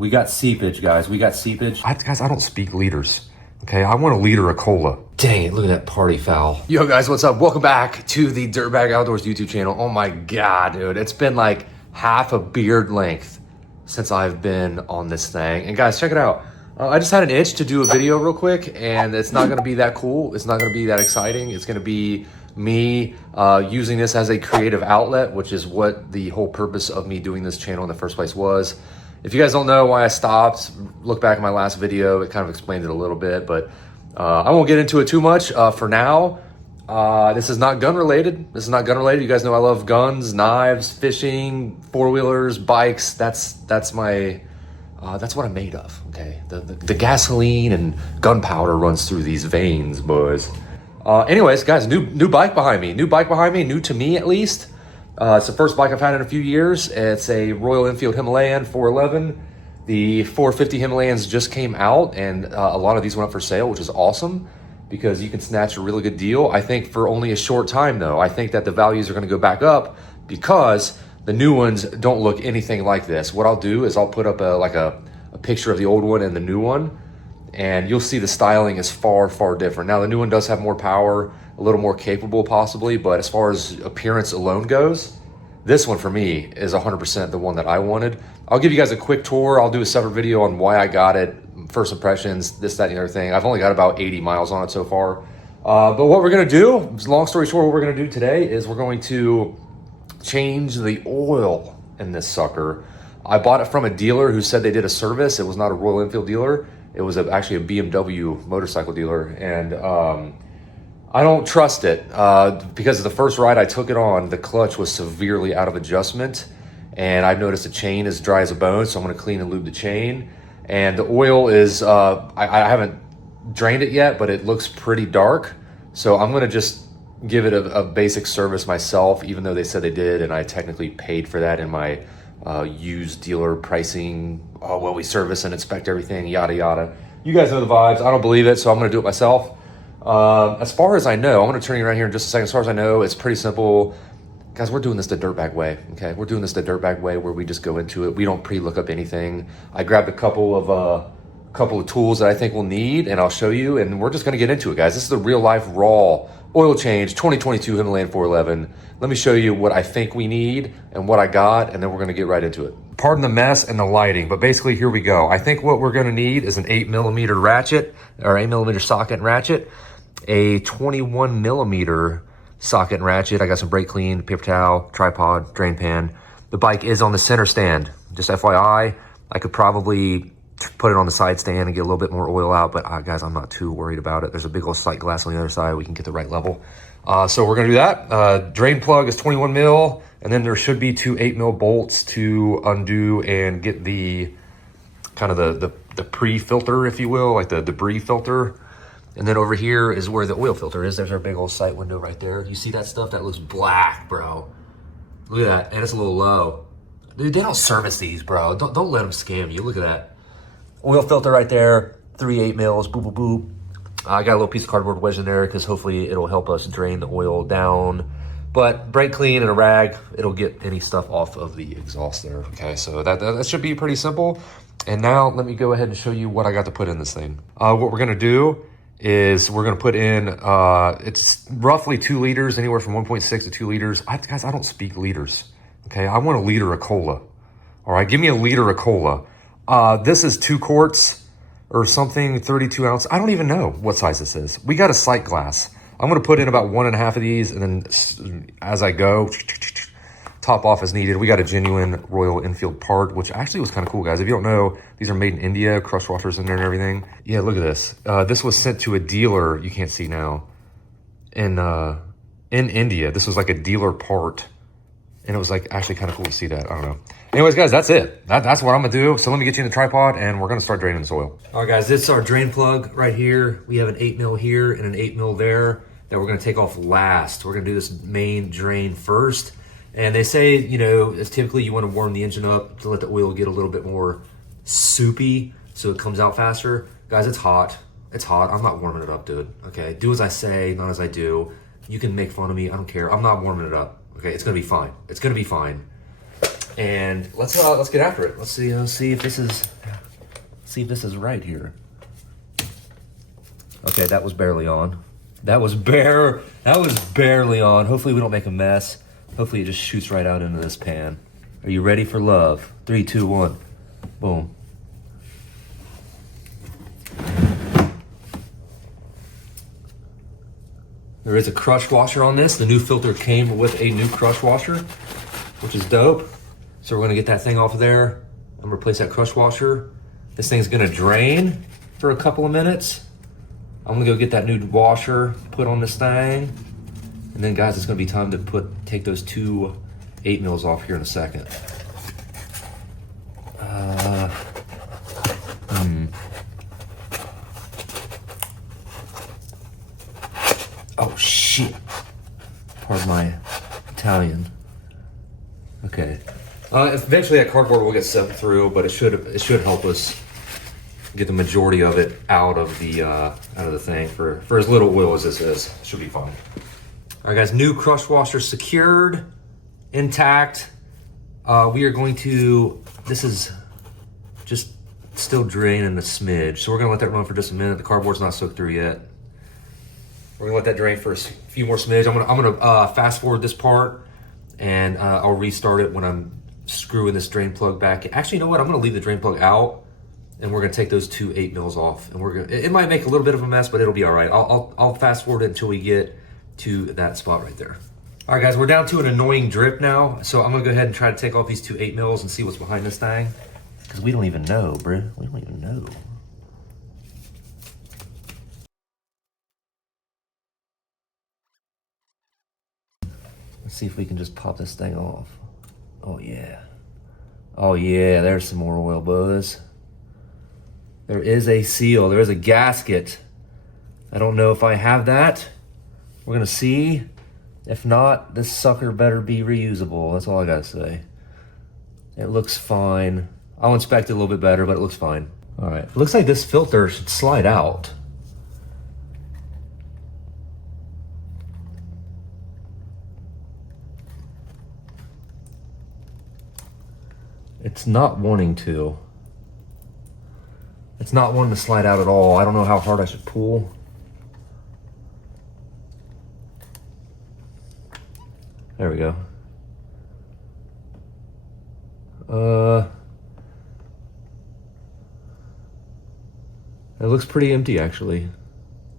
We got seepage, guys. We got seepage. Guys, I don't speak liters. Okay, I want a liter of cola. Dang it, look at that party foul. Yo guys, what's up? Welcome back to the Dirtbag Outdoors YouTube channel. Oh my God, dude. It's been like half a beard length since I've been on this thing. And guys, check it out. I just had an itch to do a video real quick, and it's not gonna be that cool. It's not gonna be that exciting. It's gonna be me using this as a creative outlet, which is what the whole purpose of me doing this channel in the first place was. If you guys don't know why I stopped, look back at my last video. It kind of explained it a little bit, but I won't get into it too much for now. This is not gun related. This is not gun related. You guys know I love guns, knives, fishing, four-wheelers, bikes. That's what I'm made of, okay? The gasoline and gunpowder runs through these veins, boys. Anyways, guys, new bike behind me. New to me at least. It's the first bike I've had in a few years. It's a Royal Enfield Himalayan 411. The 450 Himalayans just came out, and a lot of these went up for sale, which is awesome because you can snatch a really good deal. I think for only a short time though. I think that the values are gonna go back up because the new ones don't look anything like this. What I'll do is I'll put up a picture of the old one and the new one, and you'll see the styling is far, far different. Now the new one does have more power, a little more capable possibly, but as far as appearance alone goes, this one for me is 100% the one that I wanted. I'll give you guys a quick tour. I'll do a separate video on why I got it, first impressions, this, that, and the other thing. I've only got about 80 miles on it so far. But what we're gonna do, long story short, what we're gonna do today is we're going to change the oil in this sucker. I bought it from a dealer who said they did a service. It was not a Royal Enfield dealer. It was actually a BMW motorcycle dealer. And I don't trust it because the first ride I took it on, the clutch was severely out of adjustment. And I've noticed the chain is dry as a bone, so I'm gonna clean and lube the chain. And the oil is, I haven't drained it yet, but it looks pretty dark. So I'm gonna just give it a basic service myself, even though they said they did, and I technically paid for that in my used dealer pricing. Oh, well, we service and inspect everything, yada, yada. You guys know the vibes. I don't believe it, so I'm gonna do it myself. As far as I know, I'm gonna turn you around here in just a second. As far as I know, it's pretty simple. Guys, we're doing this the dirtbag way, okay? We're doing this the dirtbag way where we just go into it. We don't pre-look up anything. I grabbed a couple of tools that I think we'll need, and I'll show you, and we're just gonna get into it, guys. This is the real life raw oil change 2022 Himalayan 411. Let me show you what I think we need and what I got, and then we're gonna get right into it. Pardon the mess and the lighting, but basically here we go. I think what we're gonna need is an 8mm ratchet, or 8mm socket and ratchet, a 21mm socket and ratchet. I got some brake clean, paper towel, tripod, drain pan. The bike is on the center stand. Just FYI, I could probably put it on the side stand and get a little bit more oil out, but guys, I'm not too worried about it. There's a big old sight glass on the other side. We can get the right level. So we're gonna do that. Drain plug is 21mm, and then there should be two 8mm bolts to undo and get the kind of the pre-filter, if you will, like the debris filter. And then over here is where the oil filter is. There's our big old sight window right there. You see that stuff? That looks black, bro. Look at that, and it's a little low. Dude, they don't service these, bro. Don't let them scam you. Look at that. Oil filter right there, 3 8mm, boop, boop, boop. I got a little piece of cardboard wedged in there because hopefully it'll help us drain the oil down. But brake clean and a rag, it'll get any stuff off of the exhaust there, okay? So that should be pretty simple. And now let me go ahead and show you what I got to put in this thing. What we're gonna do is we're gonna put in, it's roughly 2 liters, anywhere from 1.6 to 2 liters. Guys, I don't speak liters, okay? I want a liter of cola, all right? Give me a liter of cola. This is 2 quarts or something, 32 ounce. I don't even know what size this is. We got a sight glass. I'm gonna put in about 1.5 of these, and then as I go, top off as needed. We got a genuine Royal Enfield part, which actually was kind of cool, guys. If you don't know, these are made in India, crushed washers in there and everything. Yeah, look at this. This was sent to a dealer, you can't see now, in India. This was like a dealer part, and it was like actually kind of cool to see that. I don't know. Anyways, guys, that's it. That's what I'm gonna do. So let me get you in the tripod, and we're gonna start draining this oil. All right, guys, this is our drain plug right here. We have an 8mm here and an 8mm there that we're gonna take off last. We're gonna do this main drain first. And they say, you know, it's typically you want to warm the engine up to let the oil get a little bit more soupy so it comes out faster. Guys, it's hot. It's hot. I'm not warming it up, dude. Okay, do as I say, not as I do. You can make fun of me. I don't care. I'm not warming it up. Okay, it's gonna be fine. It's gonna be fine. And let's get after it. Let's see if this is right here. Okay, that was barely on. That was barely on. Hopefully we don't make a mess. Hopefully it just shoots right out into this pan. Are you ready for love? 3, 2, 1. Boom. There is a crush washer on this. The new filter came with a new crush washer, which is dope. So we're gonna get that thing off of there. I'm gonna replace that crush washer. This thing's gonna drain for a couple of minutes. I'm gonna go get that new washer, put on this thing. And then guys, it's gonna be time to take those 2 8 mils off here in a second. Oh shit. Pardon my Italian. Okay. Eventually that cardboard will get sent through, but it should help us get the majority of it out of the thing for as little oil as this is. Should be fine. All right, guys. New crush washer secured, intact. We are going to. This is just still draining a smidge, so we're gonna let that run for just a minute. The cardboard's not soaked through yet. We're gonna let that drain for a few more smidge. I'm gonna fast forward this part, and I'll restart it when I'm screwing this drain plug back. Actually, you know what? I'm gonna leave the drain plug out, and we're gonna take those 2 8 mils off, and it might make a little bit of a mess, but it'll be all right. I'll fast forward it until we get to that spot right there. All right, guys, we're down to an annoying drip now, so I'm gonna go ahead and try to take off these 2 8 mils and see what's behind this thing, because we don't even know, bro. We don't even know. Let's see if we can just pop this thing off. Oh yeah. Oh yeah, there's some more oil buzz. There is a seal, there is a gasket. I don't know if I have that. We're gonna see. If not, this sucker better be reusable. That's all I gotta say. It looks fine. I'll inspect it a little bit better, but it looks fine. All right, looks like this filter should slide out. It's not wanting to. It's not wanting to slide out at all. I don't know how hard I should pull. There we go. It looks pretty empty actually,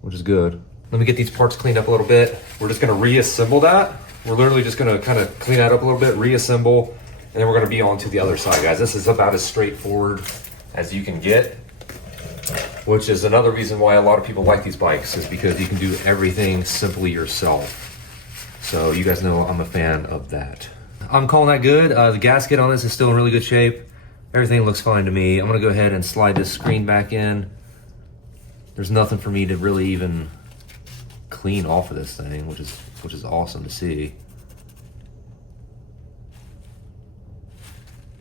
which is good. Let me get these parts cleaned up a little bit. We're just gonna reassemble that. We're literally just gonna kind of clean that up a little bit, reassemble, and then we're gonna be on to the other side, guys. This is about as straightforward as you can get, which is another reason why a lot of people like these bikes, is because you can do everything simply yourself. So you guys know I'm a fan of that. I'm calling that good. The gasket on this is still in really good shape. Everything looks fine to me. I'm gonna go ahead and slide this screen back in. There's nothing for me to really even clean off of this thing, which is awesome to see.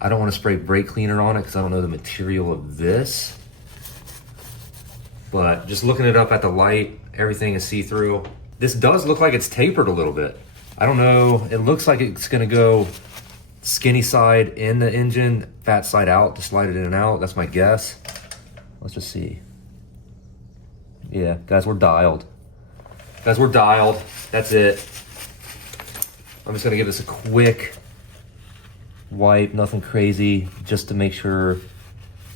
I don't want to spray brake cleaner on it because I don't know the material of this. But just looking it up at the light, everything is see-through. This does look like it's tapered a little bit. I don't know, it looks like it's gonna go skinny side in the engine, fat side out to slide it in and out. That's my guess. Let's just see. Yeah, guys, we're dialed. Guys, we're dialed. That's it. I'm just gonna give this a quick wipe, nothing crazy, just to make sure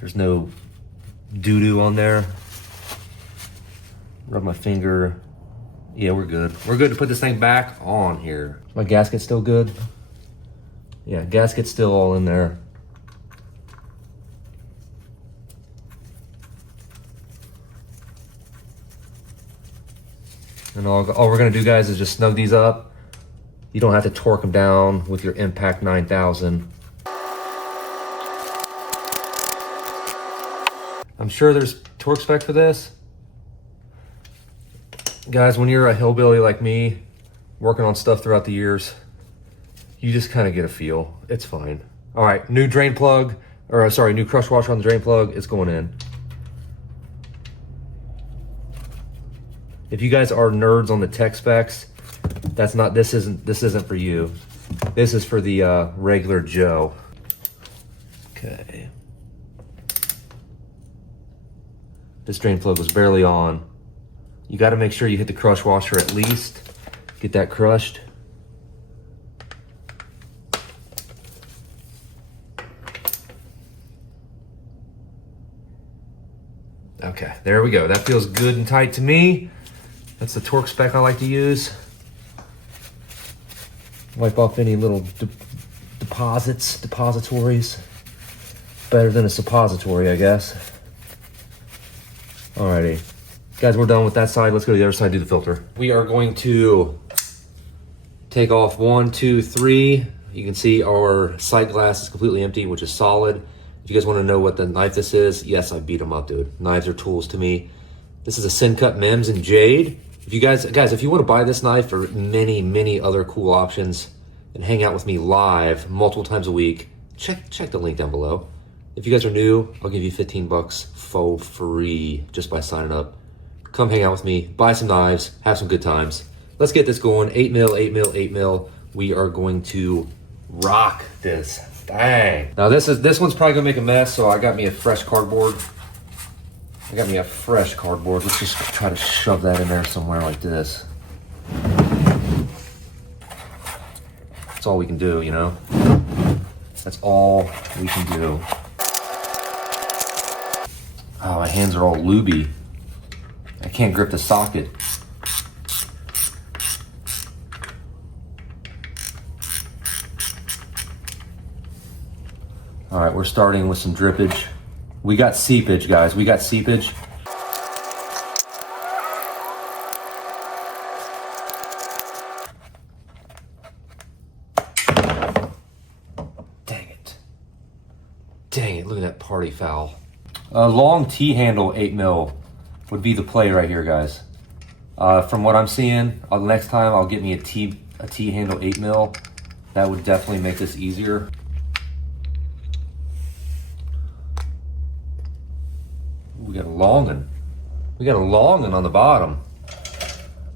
there's no doo-doo on there. Rub my finger. Yeah, we're good. We're good to put this thing back on here. Is my gasket still good? Yeah, gasket's still all in there. And all we're gonna do, guys, is just snug these up. You don't have to torque them down with your Impact 9000. I'm sure there's torque spec for this. Guys, when you're a hillbilly like me, working on stuff throughout the years, you just kind of get a feel. It's fine. All right, new drain plug, or sorry, new crush washer on the drain plug. It's going in. If you guys are nerds on the tech specs, this isn't for you. This is for the regular Joe. Okay. This drain plug was barely on. You got to make sure you hit the crush washer at least. Get that crushed. Okay, there we go. That feels good and tight to me. That's the torque spec I like to use. Wipe off any little depositories. Better than a suppository, I guess. Alrighty. Guys, we're done with that side. Let's go to the other side, do the filter. We are going to take off 1, 2, 3. You can see our sight glass is completely empty, which is solid. If you guys want to know what the knife this is, yes, I beat them up, dude. Knives are tools to me. This is a Sin-Cut Mems in Jade. If you guys, if you want to buy this knife or many other cool options and hang out with me live multiple times a week, check the link down below. If you guys are new, I'll give you 15 bucks for free just by signing up. Come hang out with me, buy some knives, have some good times. Let's get this going. 8 mil, 8 mil, 8 mil. We are going to rock this thing. Now this one's probably gonna make a mess, so I got me a fresh cardboard. Let's just try to shove that in there somewhere like this. That's all we can do, you know? That's all we can do. Oh, my hands are all lubey. I can't grip the socket. All right, we're starting with some drippage. We got seepage, guys. We got seepage. Dang it, look at that party foul. A long T-handle 8 mil would be the play right here, guys. From what I'm seeing, next time I'll get me a T-handle 8 mil. That would definitely make this easier. We got a long one. We got a long one on the bottom.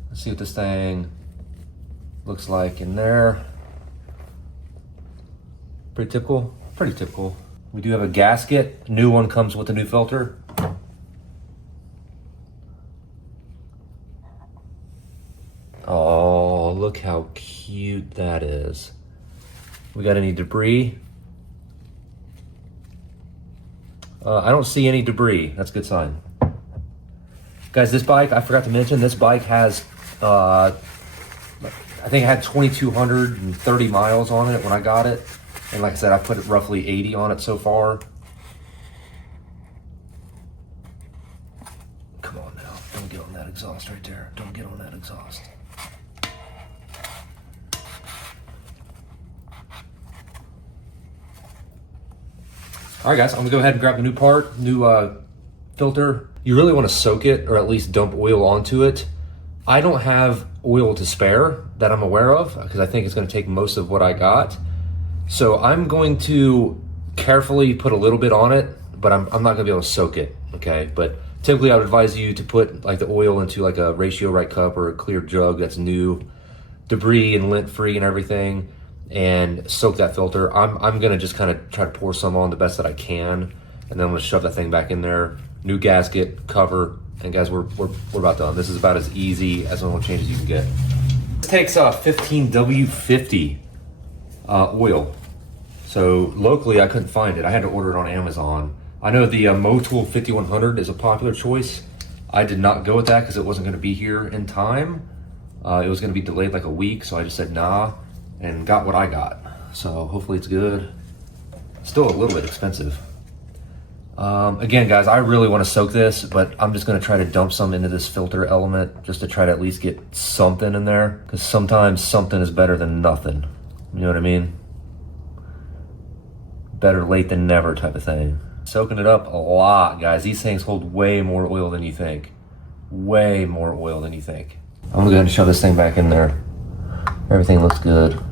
Let's see what this thing looks like in there. Pretty typical, pretty typical. We do have a gasket. New one comes with a new filter. Oh, look how cute that is. We got any debris? I don't see any debris. That's a good sign. Guys, this bike, I forgot to mention, this bike has, I think it had 2,230 miles on it when I got it. And like I said, I put it roughly 80 on it so far. Come on now, don't get on that exhaust right there. Don't get on that exhaust. All right, guys, I'm gonna go ahead and grab the new part, new filter. You really wanna soak it or at least dump oil onto it. I don't have oil to spare that I'm aware of because I think it's gonna take most of what I got. So I'm going to carefully put a little bit on it, but I'm not gonna be able to soak it, okay? But typically I would advise you to put like the oil into like a ratio right cup or a clear jug that's new, debris and lint free and everything, and soak that filter. I'm gonna just kind of try to pour some on the best that I can, and then I'm gonna shove that thing back in there. New gasket, cover, and guys, we're about done. This is about as easy as one change as you can get. This takes 15W50 oil. So locally I couldn't find it. I had to order it on Amazon. I know the Motul 5100 is a popular choice. I did not go with that because it wasn't gonna be here in time. It was gonna be delayed like a week, so I just said nah, and got what I got. So hopefully it's good. Still a little bit expensive. Again, guys, I really want to soak this, but I'm just going to try to dump some into this filter element just to try to at least get something in there, because sometimes something is better than nothing. You know what I mean? Better late than never type of thing. Soaking it up a lot, guys. These things hold way more oil than you think. Way more oil than you think. I'm going to go ahead and shove this thing back in there. Everything looks good.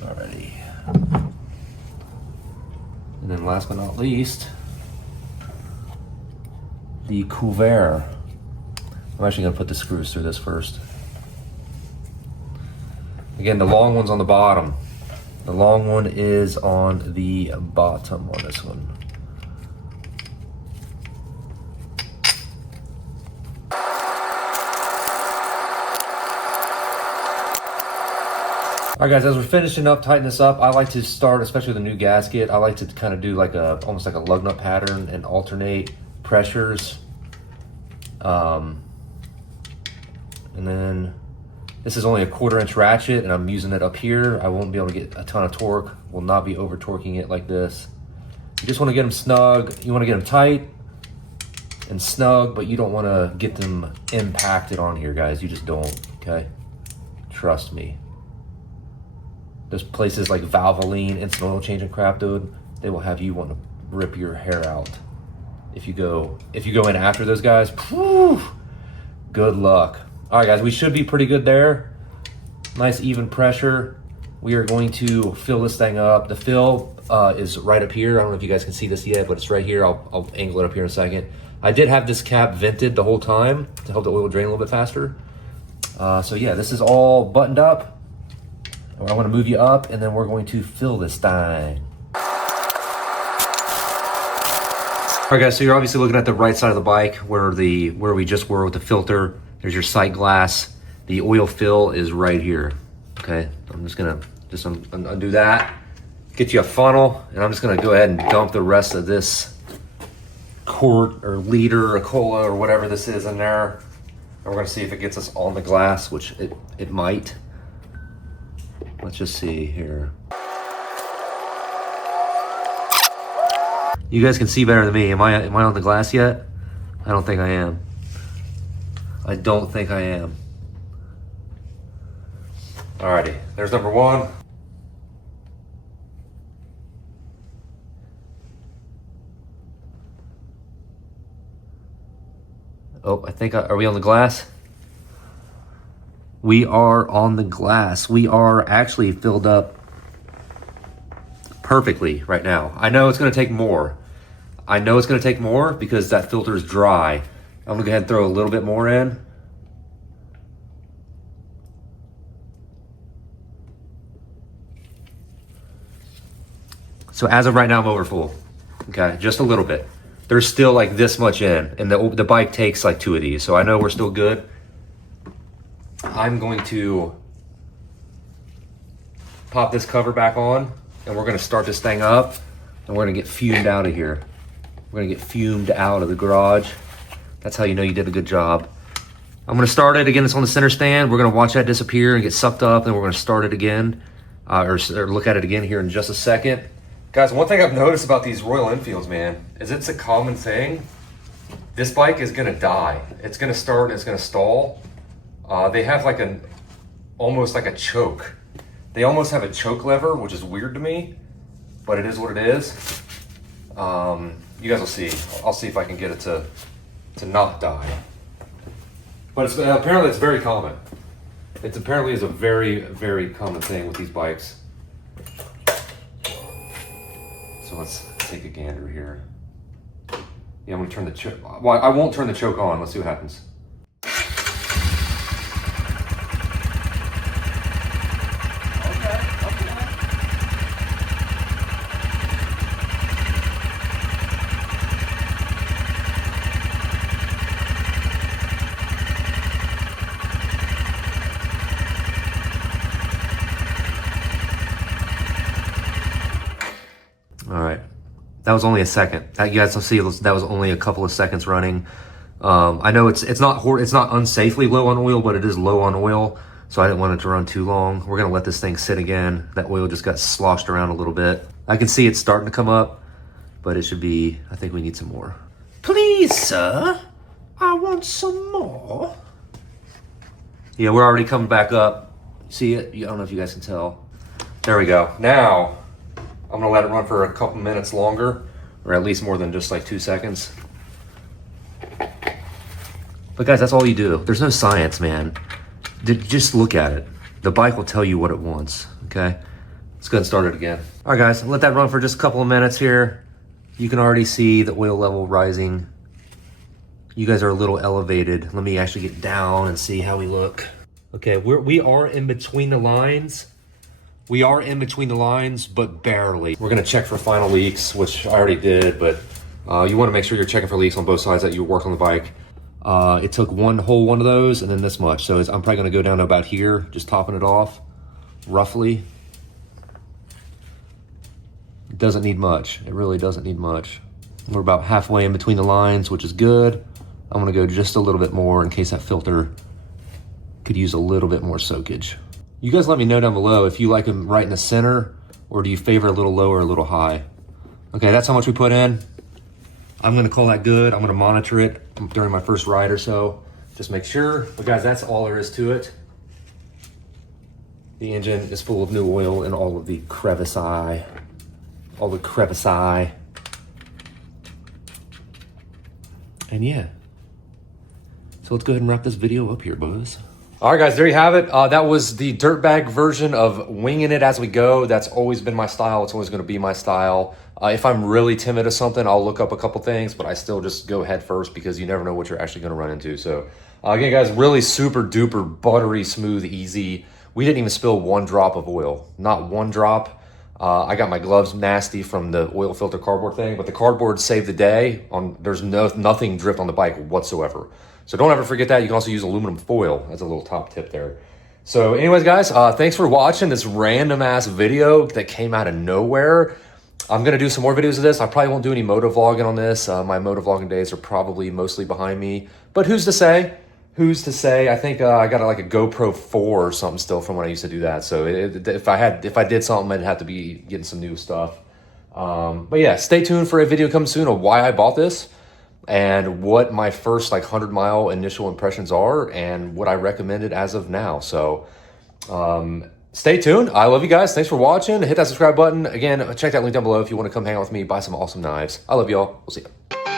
Alrighty. And then last but not least, the couvert. I'm actually gonna put the screws through this first. Again, the long one's on the bottom. The long one is on the bottom on this one. All right, guys, as we're finishing up, tighten this up, I like to start, especially with a new gasket, I like to kind of do like almost like a lug nut pattern and alternate pressures. And then this is only a 1/4 inch ratchet and I'm using it up here. I won't be able to get a ton of torque. Will not be over torquing it like this. You just want to get them snug. You want to get them tight and snug, but you don't want to get them impacted on here, guys. You just don't, okay? Trust me. There's places like Valvoline, instant oil change and crap, dude. They will have you want to rip your hair out. If you go in after those guys, whew, good luck. All right, guys, we should be pretty good there. Nice even pressure. We are going to fill this thing up. The fill is right up here. I don't know if you guys can see this yet, but it's right here. I'll angle it up here in a second. I did have this cap vented the whole time to help the oil drain a little bit faster. So yeah, this is all buttoned up. I want to move you up, and then we're going to fill this thing. All right, guys, so you're obviously looking at the right side of the bike where we just were with the filter. There's your sight glass. The oil fill is right here. Okay, I'm just gonna undo that, get you a funnel, and I'm just gonna go ahead and dump the rest of this quart or liter or cola or whatever this is in there. And we're gonna see if it gets us on the glass, which it might. Let's just see here. You guys can see better than me. Am I on the glass yet? I don't think I am. I don't think I am. Alrighty, there's number one. Oh, I think, are we on the glass? We are on the glass. We are actually filled up perfectly right now. I know it's gonna take more. I know it's gonna take more because that filter is dry. I'm gonna go ahead and throw a little bit more in. So as of right now, I'm over full. Okay, just a little bit. There's still like this much in, and the bike takes like 2 of these, so I know we're still good. I'm going to pop this cover back on, and we're gonna start this thing up, and we're gonna get fumed out of here. We're gonna get fumed out of the garage. That's how you know you did a good job. I'm gonna start it again. It's on the center stand. We're gonna watch that disappear and get sucked up, and we're gonna start it again, or look at it again here in just a second. Guys, one thing I've noticed about these Royal Enfields, man, is it's a common thing. This bike is gonna die. It's gonna start and it's gonna stall. They have like almost like a choke. They almost have a choke lever, which is weird to me, but it is what it is. You guys will see. I'll see if I can get it to not die. But apparently it's very common. It apparently is a very, very common thing with these bikes. So let's take a gander here. Yeah, I'm gonna turn the choke. Well, I won't turn the choke on. Let's see what happens. All right, that was only a second. You guys will see that was only a couple of seconds running. I know it's not unsafely low on oil, but it is low on oil, so I didn't want it to run too long. We're gonna let this thing sit again. That oil just got sloshed around a little bit. I can see it's starting to come up, but it should be, I think we need some more. Please, sir, I want some more. Yeah, we're already coming back up. See it? I don't know if you guys can tell. There we go. Now, I'm gonna let it run for a couple minutes longer, or at least more than just like 2 seconds. But guys, that's all you do. There's no science, man. Just look at it. The bike will tell you what it wants, okay? Let's go ahead and start it again. All right, guys, let that run for just a couple of minutes here. You can already see the oil level rising. You guys are a little elevated. Let me actually get down and see how we look. Okay, we are in between the lines. We are in between the lines, but barely. We're gonna check for final leaks, which I already did, but you wanna make sure you're checking for leaks on both sides that you work on the bike. It took one of those and then this much. So I'm probably gonna go down to about here, just topping it off, roughly. It doesn't need much. It really doesn't need much. We're about halfway in between the lines, which is good. I'm gonna go just a little bit more in case that filter could use a little bit more soakage. You guys let me know down below if you like them right in the center or do you favor a little low or a little high. Okay, that's how much we put in. I'm gonna call that good. I'm gonna monitor it during my first ride or so. Just make sure. But guys, that's all there is to it. The engine is full of new oil in all of the crevice-eye. And yeah. So let's go ahead and wrap this video up here, boys. All right, guys, there you have it. That was the dirtbag version of winging it as we go. That's always been my style. It's always going to be my style. If I'm really timid of something, I'll look up a couple things, but I still just go head first because you never know what you're actually going to run into. So again, guys, really super duper buttery, smooth, easy. We didn't even spill one drop of oil, not one drop. I got my gloves nasty from the oil filter cardboard thing, but the cardboard saved the day. There's nothing dripped on the bike whatsoever. So don't ever forget that. You can also use aluminum foil as a little top tip there. So anyways, guys, thanks for watching this random ass video that came out of nowhere. I'm going to do some more videos of this. I probably won't do any moto vlogging on this. My moto vlogging days are probably mostly behind me, but who's to say? Who's to say? I think I got like a GoPro 4 or something still from when I used to do that. So if I did something, I'd have to be getting some new stuff. But yeah, stay tuned for a video coming soon of why I bought this and what my first like 100-mile initial impressions are and what I recommended as of now. So stay tuned. I love you guys. Thanks for watching. Hit that subscribe button. Again, check that link down below if you want to come hang out with me, buy some awesome knives. I love y'all. We'll see you.